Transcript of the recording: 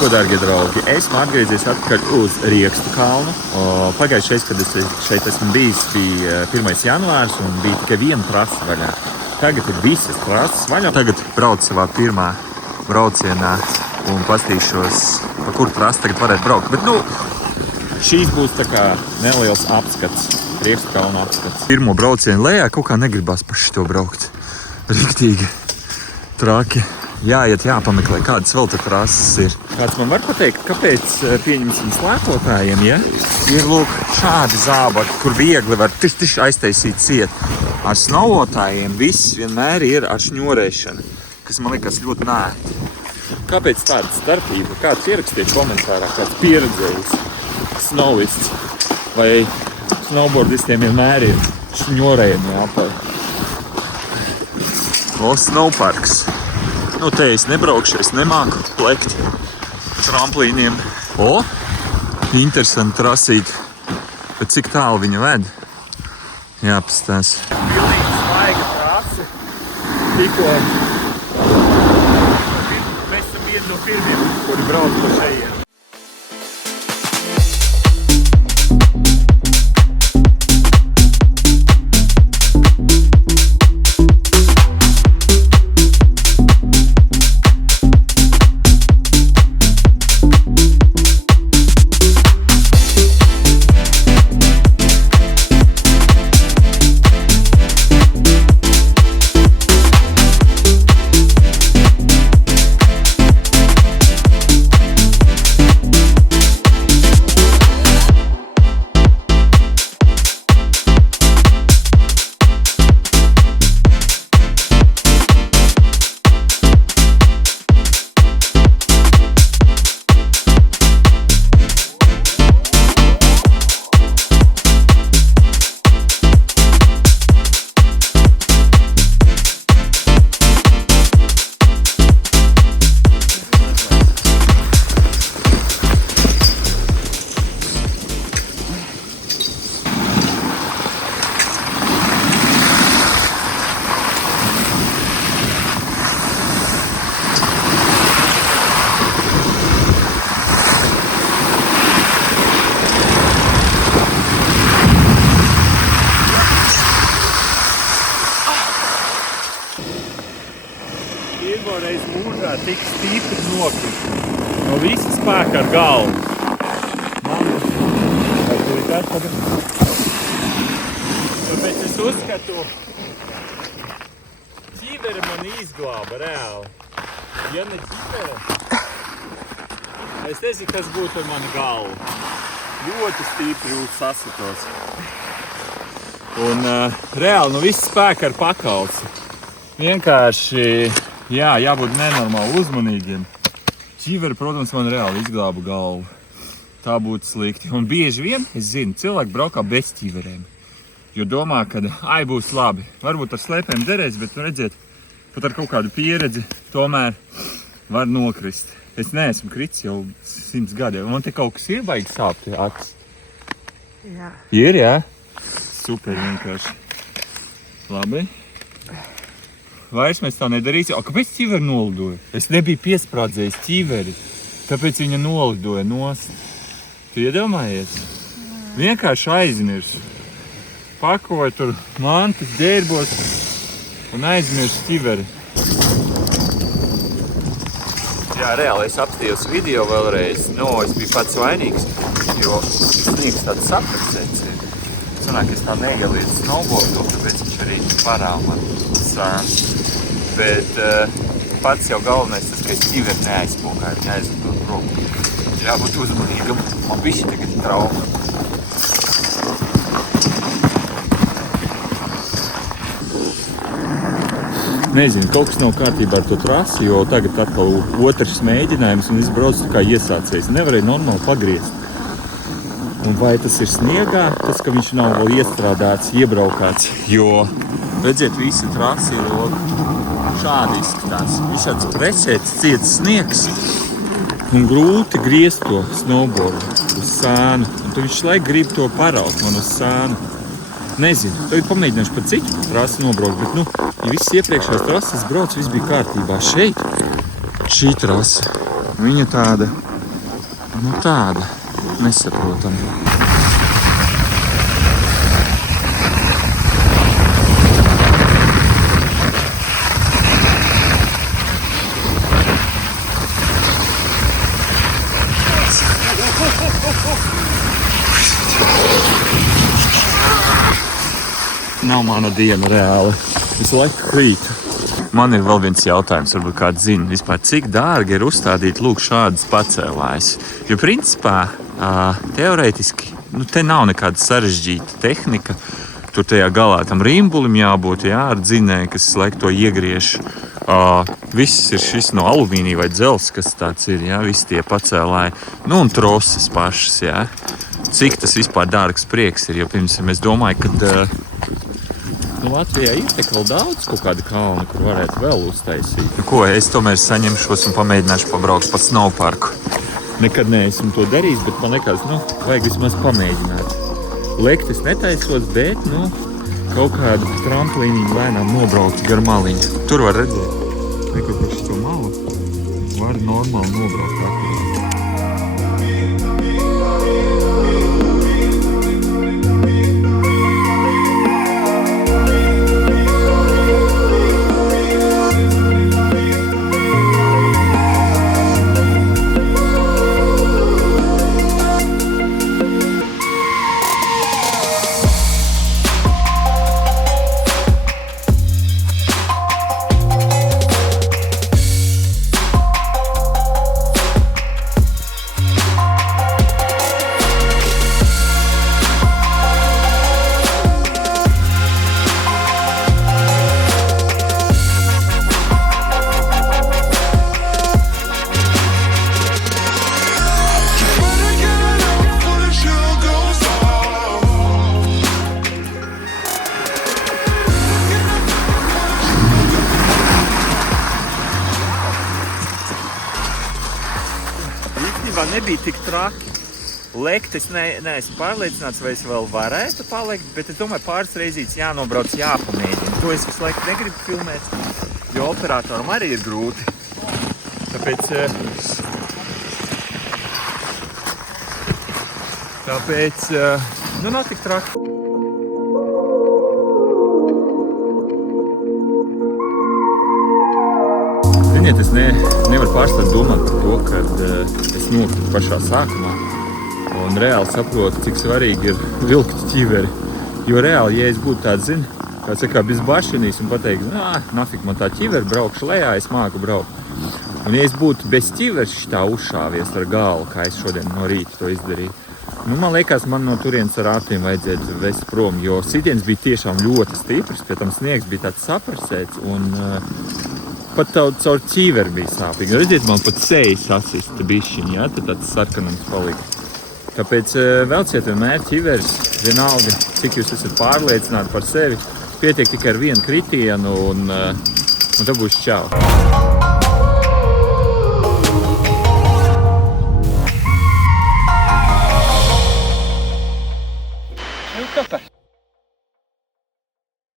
ko, dārgie draugi, esmu atgriezies atpakaļ uz Riekstu kalnu. Pagājušais, kad es šeit esmu bijis, bija 1. janvārs un bija tikai viena trasa vaļā. Tagad ir visas trases vaļā. Tagad braucu savā pirmā braucienā un pastīšos, pa kuru trasi tagad varētu braukt. Bet, šīs būs tā kā neliels apskats, Riekstu kalna apskats. Pirmo braucienu lejā kaut kā negribas pa šito braukt. Riktīgi traki. Jāiet, jāpameklē, kādas vēl te trases ir. Kāds man var pateikt, kāpēc pieņemsim slēpotājiem, ja? Ir, lūk, šādi zābaki, kur viegli var tiši aiztaisīt ciet. Ar snowotājiem viss vienmēr ir ar šņurēšanu, kas man liekas ļoti nērti. Kāpēc tāda starpība? Kāds ierakstiet komentārā, kāds pieredzējis snowists vai snowboardistiem vienmēr ir šņurējumi jāpēr. Snowparks. Te es nebraukšu, es nemāku plekt tramplīniem. Interesanti trasīt. Bet cik tālu viņa ved? Jāpastās. Pilnīgi svaiga trase. Tikko mēs esam vieni no pirmiem, kuri brauc pa šejiem. Pirmoreiz mūžā tik stipri nokrist. No visa spēka ar galvu. Tāpēc es uzskatu, ķivere man izglāba reāli. Ja ne ķivere, es nezinu, kas būtu ar mani galvu. Ļoti stipri sasitos. Un reāli no visa spēka ar pakalsi. Vienkārši jābūt nenormāli uzmanīgiem. Ķivere, protams, man reāli izglāba galvu. Tā būtu slikti. Un bieži vien, es zinu, cilvēki braukā bez ķiverēm. Jo domā, ka būs labi. Varbūt ar slēpēm derēs, bet redziet, pat ar kaut kādu pieredzi tomēr var nokrist. Es neesmu kritis jau 100 gadiem. Man te kaut kas ir baigi sāpti acis. Jā. Ir, jā? Super vienkārši. Labi. Vairs mēs tā nedarīsim. Kāpēc ķiveri nolidoja? Es nebiju piesprādzējis ķiveri, tāpēc viņa nolidoja nost. Tu iedomājies? Vienkārši aizmirsu. Pakoju tur mantas, ģērbos un aizmirsu ķiveri. Jā, reāli es apstījos video vēlreiz. Es biju pats vainīgs, jo sniegs tāds sapraksēts ir. Sanāk, es tā neielietu snowboardu, tāpēc viņš arī parāva man sēns. Bet pats jau galvenais tas, ka es ķiveri neaizpokāju, neaizvedot roku. Jābūt uzmanīgam. Man bišķi tagad trauma. Nezinu, kaut kas nav kārtībā ar to trasi, jo tagad atkal otrs mēģinājums un es braucu kā iesācējs. Nevarēju normāli pagriezt. Un vai tas ir sniegā, tas, ka viņš nav vēl iestrādāts, iebraukāts, jo, redziet, visa trasi ir šādi izskatās. Viņš tāds prečēts, ciets sniegs un grūti griezt to snowboardu uz sānu. Un tu viņš laik grib to paraut man uz sānu. Nezinu, tagad pamēģināšu pa citu trasi nobraukt, bet, ja viss iepriekšējās trases brauc, viss bija kārtībā. Šeit, šī trasa, viņa tāda Nu tāda nesaprotama. Nav mana diena reāli. Visu laiku krītu. Man ir vēl viens jautājums, varbūt kāds zina, vispār cik dārgi ir uzstādīt lūk šādas pacēlājs. Jo principā, teorētiski, te nav nekāda sarežģīta tehnika. Tur tajā galā tam rimbulim jābūt, jā, ar dzinēju, kas laiku to iegriež. Viss ir šis no alumīnija vai dzels, kas tāds ir, jā, visi tie pacēlāji. Nu un troses pašas, jā. Cik tas vispār dārgs prieks ir, jo pirms es domāju, kad Latvijā ir te vēl daudz kaut kāda kalna, kur varētu vēl uztaisīt. Nu ko, es tomēr saņemšos un pamēģināšu pabraukt pa snowparku. Nekad neesmu to darījis, bet man liekas, vajag vismaz pamēģināt. Lekt es netaisos, bet, kaut kādu tramplīniņu lēnām nobraukt gar maliņu. Tur var redzēt, kaut par šo malu var normāli nobraukt akurāt. Nebija tik traki. Lekt es neesmu pārliecināts, vai es vēl varētu palikt, bet es domāju, pāris reizītes jānobrauc, jāpamēģina. To es visu laiku negribu filmēt, jo operatoram arī ir grūti. Tāpēc nav tik traki. Ziniet, es nevaru pārstāt domāt par to, kad es nokritu pašā sākumā un reāli saprotu, cik svarīgi ir vilkt ķiveri. Jo reāli, ja es būtu tāds, kāds kā bezbašinīs un pateikt, nafik man tā ķiveri, braukšu lejā, es māku braukt. Un ja es būtu bez ķiveres šitā uzšāvies ar galvu, kā es šodien no rīta to izdarīju, man liekas, man no turienes ar ātriem vajadzētu vest prom, jo sitiens bija tiešām ļoti stiprs, pie tam sniegs bija tāds saprasēts un pat caur ķīveri bija sāpīgi. Redziet, man pat sejas asista bišķiņi, jā, tad tāds sarkanums palika. Tāpēc velciet vienmēr ķiveres, vienalga, cik jūs esat pārliecināti par sevi. Pietiek tikai ar vienu kritienu un tad būs čau.